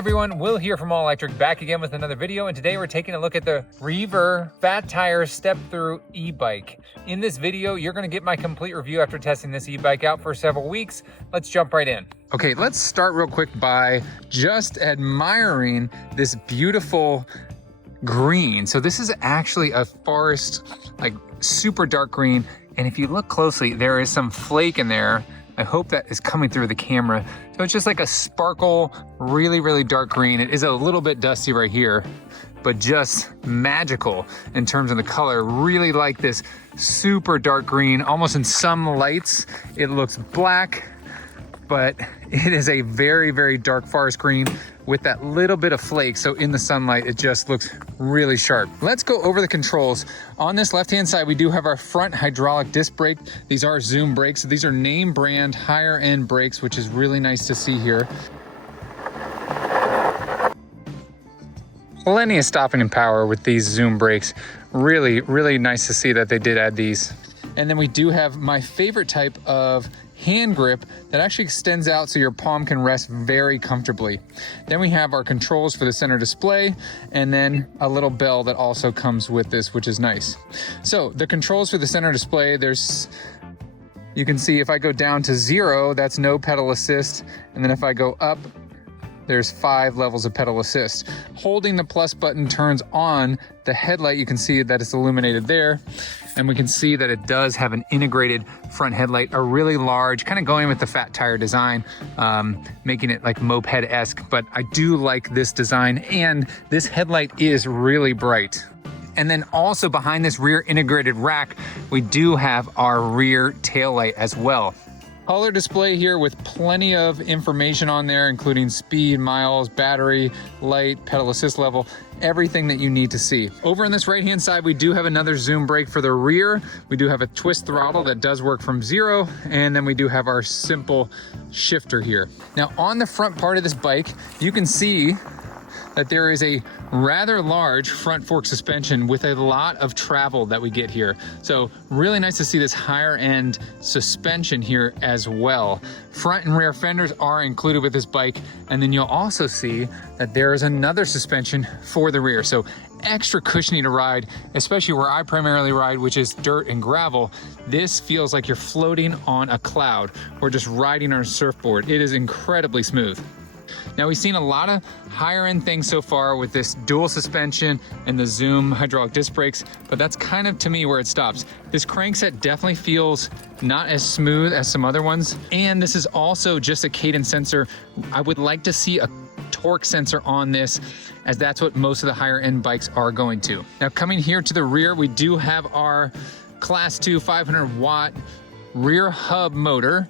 everyone, Will here from All Electric, back again with another video, and today we're taking a look at the REVR Fat Tire Step-Through e-bike. In this video, you're going to get my complete review after testing this e-bike out for several weeks. Let's jump right in. Okay, let's start real quick by just admiring this beautiful green. So this is actually a forest, like super dark green, and if you look closely, there is some flake in there. I hope that is coming through the camera. So it's just like a sparkle, really, really dark green. It is a little bit dusty right here, but just magical in terms of the color. Really like this super dark green. Almost in some lights, it looks black, but it is a very, very dark forest green with that little bit of flake. So in the sunlight, it just looks really sharp. Let's go over the controls. On this left-hand side, we do have our front hydraulic disc brake. These are Zoom brakes. So these are name brand higher end brakes, which is really nice to see here. Plenty of stopping and power with these Zoom brakes. Really, really nice to see that they did add these. And then we do have my favorite type of hand grip that actually extends out so your palm can rest very comfortably. Then we have our controls for the center display, and then a little bell that also comes with this, which is nice. So the controls for the center display, you can see if I go down to 0, that's no pedal assist. And then if I go up, there's 5 levels of pedal assist. Holding the plus button turns on the headlight. You can see that it's illuminated there. And we can see that it does have an integrated front headlight, a really large, kind of going with the Fat Tire design, making it like moped-esque, but I do like this design, and this headlight is really bright. And then also behind this rear integrated rack, we do have our rear taillight as well. Color display here with plenty of information on there, including speed, miles, battery, light, pedal assist level, everything that you need to see. Over on this right-hand side, we do have another Zoom brake for the rear. We do have a twist throttle that does work from 0, and then we do have our simple shifter here. Now on the front part of this bike, you can see that there is a rather large front fork suspension with a lot of travel that we get here. So really nice to see this higher end suspension here as well. Front and rear fenders are included with this bike. And then you'll also see that there is another suspension for the rear. So extra cushiony to ride, especially where I primarily ride, which is dirt and gravel. This feels like you're floating on a cloud or just riding on a surfboard. It is incredibly smooth. Now we've seen a lot of higher end things so far with this dual suspension and the Zoom hydraulic disc brakes, but that's kind of to me where it stops. This crankset definitely feels not as smooth as some other ones. And this is also just a cadence sensor. I would like to see a torque sensor on this, as that's what most of the higher end bikes are going to. Now coming here to the rear, we do have our class 2 500 watt rear hub motor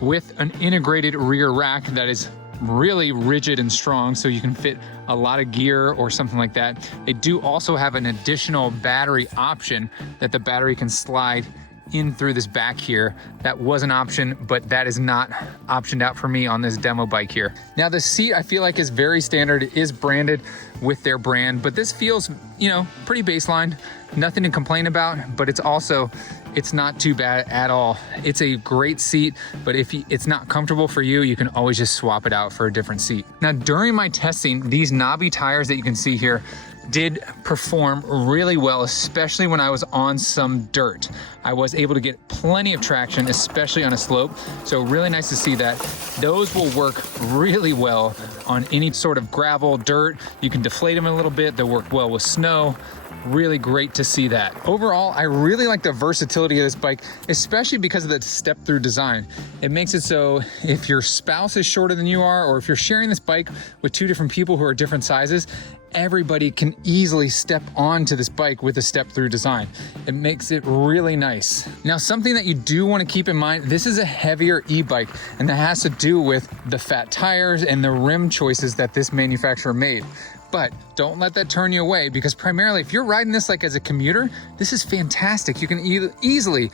with an integrated rear rack that is really rigid and strong, so you can fit a lot of gear or something like that. They do also have an additional battery option that the battery can slide in through this back here. That was an option, but that is not optioned out for me on this demo bike here. Now the seat I feel like is very standard. It is branded with their brand, but this feels, you know, pretty baseline. Nothing to complain about, but it's not too bad at all. It's a great seat, but if it's not comfortable for you, you can always just swap it out for a different seat. Now, during my testing, these knobby tires that you can see here did perform really well, especially when I was on some dirt. I was able to get plenty of traction, especially on a slope. So really nice to see that. Those will work really well on any sort of gravel, dirt. You can deflate them a little bit. They'll work well with snow. Really great to see that. Overall, I really like the versatility of this bike, especially because of the step-through design. It makes it so if your spouse is shorter than you are, or if you're sharing this bike with 2 different people who are different sizes, everybody can easily step onto this bike with a step-through design. It makes it really nice. Now, something that you do want to keep in mind, this is a heavier e-bike, and that has to do with the fat tires and the rim choices that this manufacturer made. But don't let that turn you away, because primarily if you're riding this like as a commuter, this is fantastic. You can easily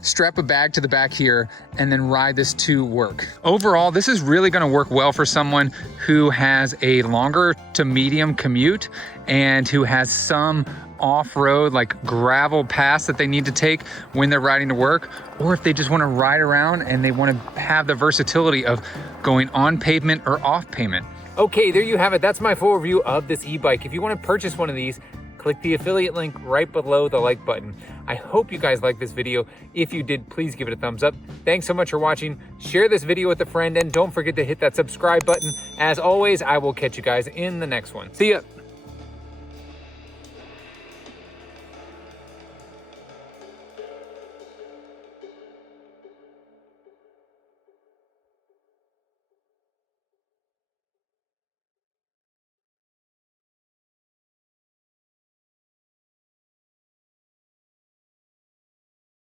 strap a bag to the back here and then ride this to work. Overall, this is really going to work well for someone who has a longer to medium commute and who has some off-road like gravel paths that they need to take when they're riding to work, or if they just want to ride around and they want to have the versatility of going on pavement or off pavement. Okay, there you have it. That's my full review of this e-bike. If you want to purchase one of these, click the affiliate link right below the like button. I hope you guys liked this video. If you did, please give it a thumbs up. Thanks so much for watching. Share this video with a friend, and don't forget to hit that subscribe button. As always, I will catch you guys in the next one. See ya.